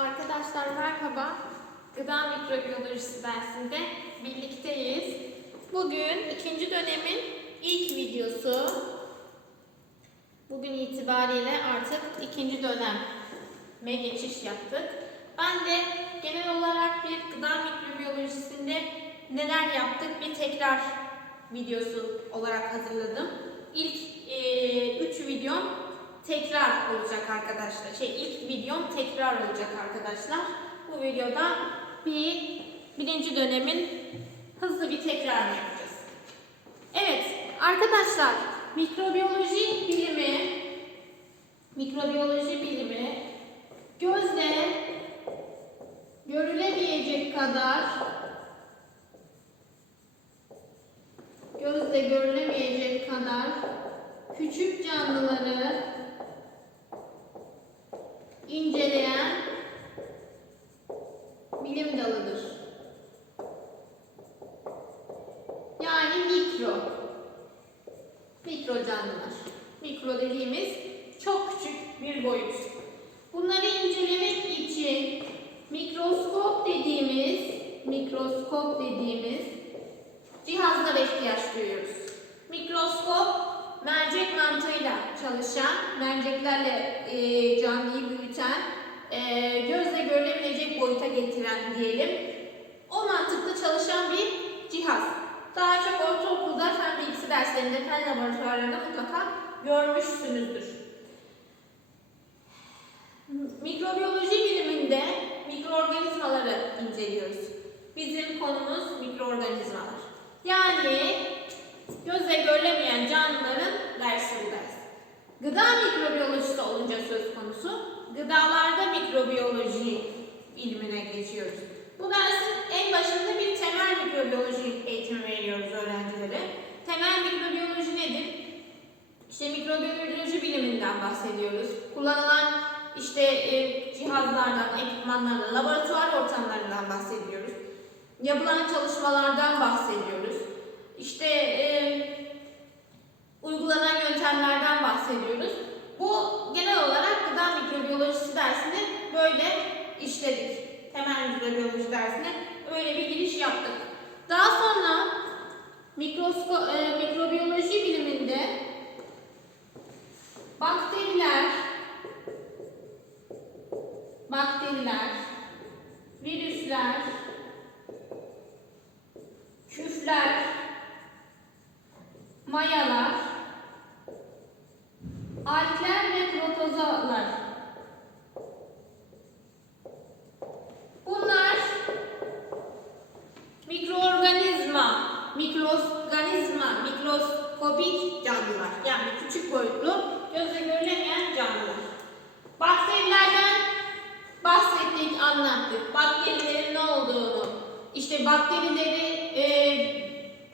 Arkadaşlar merhaba. Gıda mikrobiyolojisi dersinde birlikteyiz. Bugün ikinci dönemin ilk videosu. Bugün itibariyle artık ikinci döneme geçiş yaptık. Ben de genel olarak bir gıda mikrobiyolojisinde neler yaptık bir tekrar videosu olarak hazırladım. İlk e, üç videom tekrar olacak arkadaşlar. Şey ilk videom tekrar olacak arkadaşlar. Bu videoda bir birinci dönemin hızlı bir tekrarını yapacağız. Evet arkadaşlar mikrobiyoloji bilimi mikrobiyoloji bilimi gözle görülemeyecek kadar gözle görülemeyecek kadar küçük canlıları inceleyen bilim dalıdır. Yani mikro. Mikro canlılar. Mikro dediğimiz çok küçük bir boyut. Bunları incelemek için mikroskop dediğimiz mikroskop dediğimiz cihazlara ihtiyaç duyuyoruz. Mikroskop mercek mantığıyla çalışan, merceklerle e, canlıyı büyüten, e, gözle görülebilecek boyuta getiren diyelim. O mantıkla çalışan bir cihaz. Daha çok ortaokulda fen bilgisi derslerinde, fen laboratuvarlarında mutlaka görmüşsünüzdür. Mikrobiyoloji biliminde mikroorganizmaları inceliyoruz. Bizim konumuz mikroorganizmalar. Yani gözle görülemeyen canlıların dersi bu ders. Gıda mikrobiyolojisi olunca söz konusu, gıdalarda mikrobiyoloji ilmine geçiyoruz. Bu dersin en başında bir temel mikrobiyoloji eğitimi veriyoruz öğrencilere. Temel mikrobiyoloji nedir? İşte mikrobiyoloji biliminden bahsediyoruz. Kullanılan işte e, cihazlardan, ekipmanlardan, laboratuvar ortamlarından bahsediyoruz. Yapılan çalışmalardan bahsediyoruz. İşte e, uygulanan yöntemlerden bahsediyoruz. Bu genel olarak gıda mikrobiyolojisi dersini böyle işledik. Temel mikrobiyoloji dersine öyle bir giriş yaptık. Daha sonra mikrosko, e, mikrobiyoloji biliminde bakteriler, bakteriler, virüsler, küfler, mayalar, alkler ve protozoalar. Bunlar mikroorganizma, mikroorganizma, mikroskobik canlılar. Yani küçük boyutlu, gözle görülemeyen canlılar. Bakterilerden bahsettik, anlattık. Bakterilerin ne olduğunu, işte bakterileri e,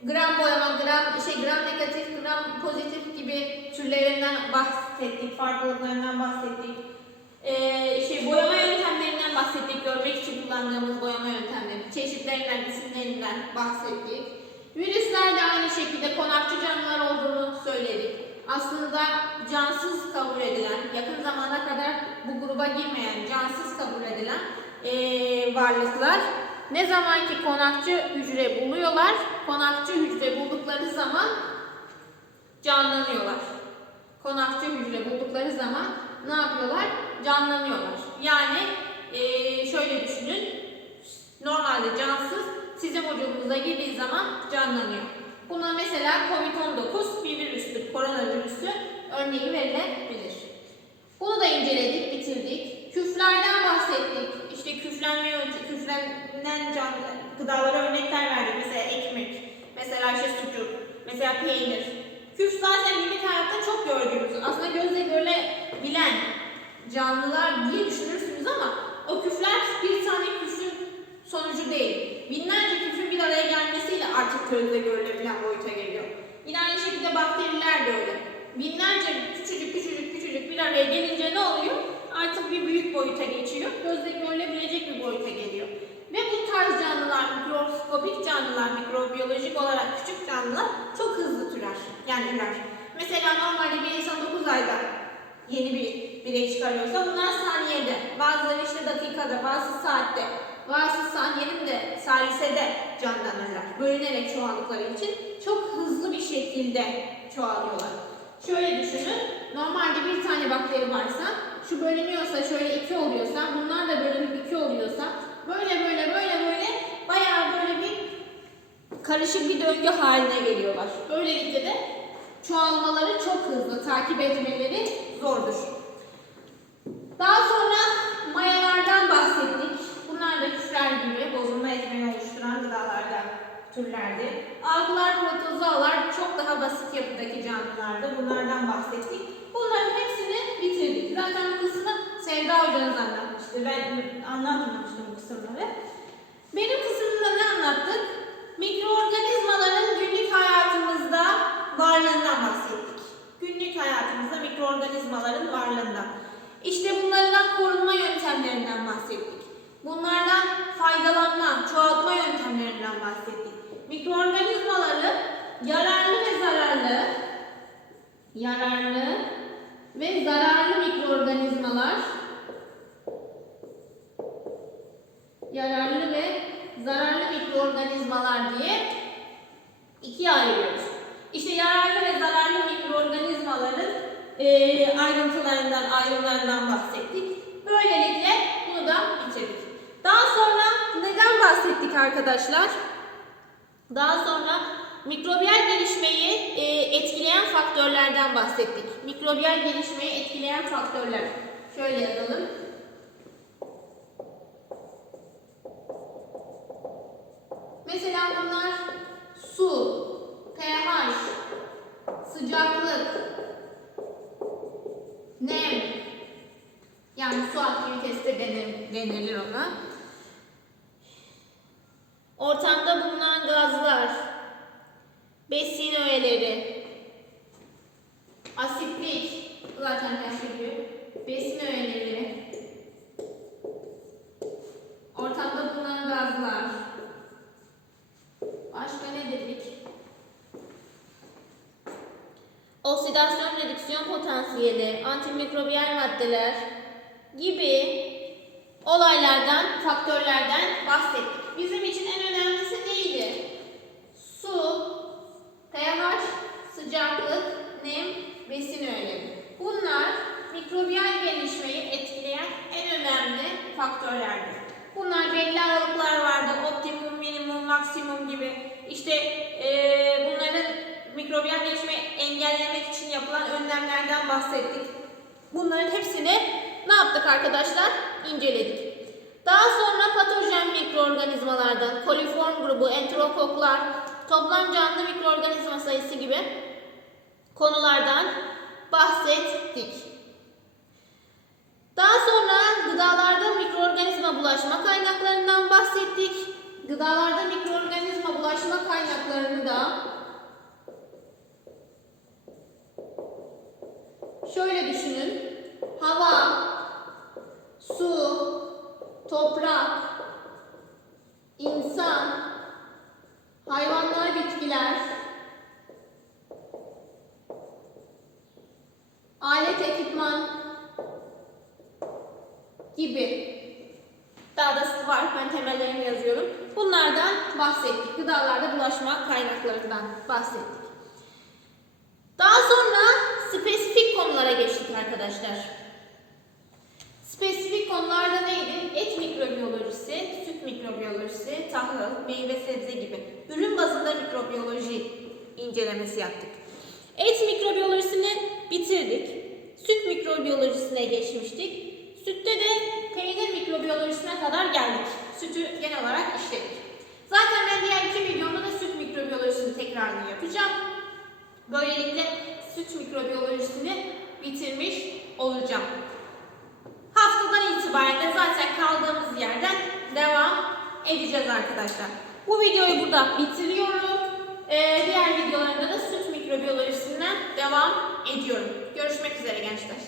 gram boyama, gram şey gram negatif, gram pozitif gibi türlerinden bahsettik, farklılıklarından bahsettik. Ee, şey boyama yöntemlerinden bahsettik, görmek için kullandığımız boyama yöntemleri, çeşitlerinden, isimlerinden bahsettik. Virüsler de aynı şekilde konakçı canlılar olduğunu söyledik. Aslında cansız kabul edilen, yakın zamana kadar bu gruba girmeyen, cansız kabul edilen ee, varlıklar ne zaman ki konakçı hücre buluyorlar, konakçı hücre buldukları zaman canlanıyorlar. Konakçı hücre buldukları zaman ne yapıyorlar? Canlanıyorlar. Yani eee, şöyle düşünün, normalde cansız sizin vücudunuza girdiği zaman canlanıyor. Buna mesela COVID-19 bir virüstür, koronavirüsü örneği verilebilir. Bunu da inceledik, bitirdik. Küflerden bahsettik. İşte küflenme yöntemi, küflenen canlı gıdalara örnekler verdik. Mesela ekmek, mesela işte sucuk, mesela peynir. Küf zaten günlük hayatta çok gördüğümüz, aslında gözle görülebilen canlılar diye düşünürsünüz ama o küfler bir tane küfün sonucu değil. Binlerce küfün bir araya gelmesiyle artık gözle görülebilen boyuta geliyor. Yine aynı şekilde bakteriler de öyle. Binlerce küçücük küçücük küçücük bir araya gelince ne oluyor? Artık bir büyük boyuta geçiyor. Gözle görülebilecek bir boyuta geliyor. Ve bu tarz canlılar, mikroskopik canlılar, mikrobiyolojik olarak küçük canlılar çok hızlı türer. Yani ürer. Mesela normalde bir insan 9 ayda yeni bir birey çıkarıyorsa bunlar saniyede. Bazıları işte dakikada, bazı saatte, bazı saniyenin de salisede canlanırlar. Bölünerek çoğaldıkları için çok hızlı bir şekilde çoğalıyorlar. Şöyle düşünün, normalde bir tane bakteri varsa, şu bölünüyorsa, şöyle iki oluyorsa, bunlar da bölünüp iki oluyorsa, böyle böyle böyle böyle bayağı böyle bir karışık bir döngü haline geliyorlar. Böylelikle de çoğalmaları çok hızlı, takip etmeleri zordur. Daha sonra mayalardan bahsettik. Bunlar da küfler gibi bozulma etmeni oluşturan gıdalarda türlerdi. Algılar, protozoalar çok daha basit yapıdaki canlılardı. Bunlardan bahsettik. Bunların hepsini bitirdik. Zaten bu kısmı Sevda hocanız anlatmıştı. Ben anlatmamıştım bu kısımları. Benim kısmımda ne anlattık? Mikroorganizmaların günlük hayatımızda varlığından bahsettik. Günlük hayatımızda mikroorganizmaların varlığından. İşte bunlardan korunma yöntemlerinden bahsettik. Bunlardan faydalanma, çoğaltma yöntemlerinden bahsettik. Mikroorganizmaları yararlı ve zararlı, yararlı ve zararlı mikroorganizmalar yararlı ve zararlı mikroorganizmalar diye ikiye ayırıyoruz. İşte yararlı ve zararlı mikroorganizmaların eee, ayrıntılarından, ayrımlarından bahsettik. Böylelikle bunu da bitirdik. Daha sonra neden bahsettik arkadaşlar? Daha sonra mikrobiyal gelişmeyi eee, etkileyen faktörlerden bahsettik. Mikrobiyal gelişmeyi etkileyen faktörler. Şöyle yazalım. Mesela bunlar su, pH, sıcaklık, nem, yani su aktivitesi de denir- denilir ona. Ortamda bulunan gazlar, besin öğeleri, asitlik, zaten yaşıyor, besin öğeleri, ortamda bulunan gazlar, Başka ne dedik? Oksidasyon redüksiyon potansiyeli, antimikrobiyal maddeler gibi olaylardan, faktörlerden bahsettik. Bizim için en önemlisi neydi? Su, pH, sıcaklık, nem, besin öğeleri. Bunlar mikrobiyal gelişmeyi etkileyen en önemli faktörlerdir. Bunlar belli aralıklar vardı. Optimum, minimum, maksimum gibi. İşte eee, bunların mikrobiyal gelişmeyi engellemek için yapılan önlemlerden bahsettik. Bunların hepsini ne yaptık arkadaşlar? İnceledik. Daha sonra patojen mikroorganizmalardan, koliform grubu, enterokoklar, toplam canlı mikroorganizma sayısı gibi konulardan bahsettik. Daha sonra gıdalarda mikroorganizma bulaşma kaynaklarından bahsettik. Gıdalarda mikroorganizma bulaşma kaynaklarını da şöyle düşünün. Hava, su, toprak, insan, hayvanlar, bitkiler, alet ekipman, gibi. Daha da var. Ben temellerini yazıyorum. Bunlardan bahsettik. Gıdalarda bulaşma kaynaklarından bahsettik. Daha sonra spesifik konulara geçtik arkadaşlar. Spesifik konularda neydi? Et mikrobiyolojisi, süt mikrobiyolojisi, tahıl, meyve sebze gibi. Ürün bazında mikrobiyoloji incelemesi yaptık. Et mikrobiyolojisini bitirdik. Süt mikrobiyolojisine geçmiştik. Sütte de peynir mikrobiyolojisine kadar geldik. Sütü genel olarak işledik. Zaten ben diğer iki videomda da süt mikrobiyolojisini tekrarını yapacağım. Böylelikle süt mikrobiyolojisini bitirmiş olacağım. Haftadan itibaren de zaten kaldığımız yerden devam edeceğiz arkadaşlar. Bu videoyu burada bitiriyorum. Ee, diğer videolarında da süt mikrobiyolojisinden devam ediyorum. Görüşmek üzere gençler.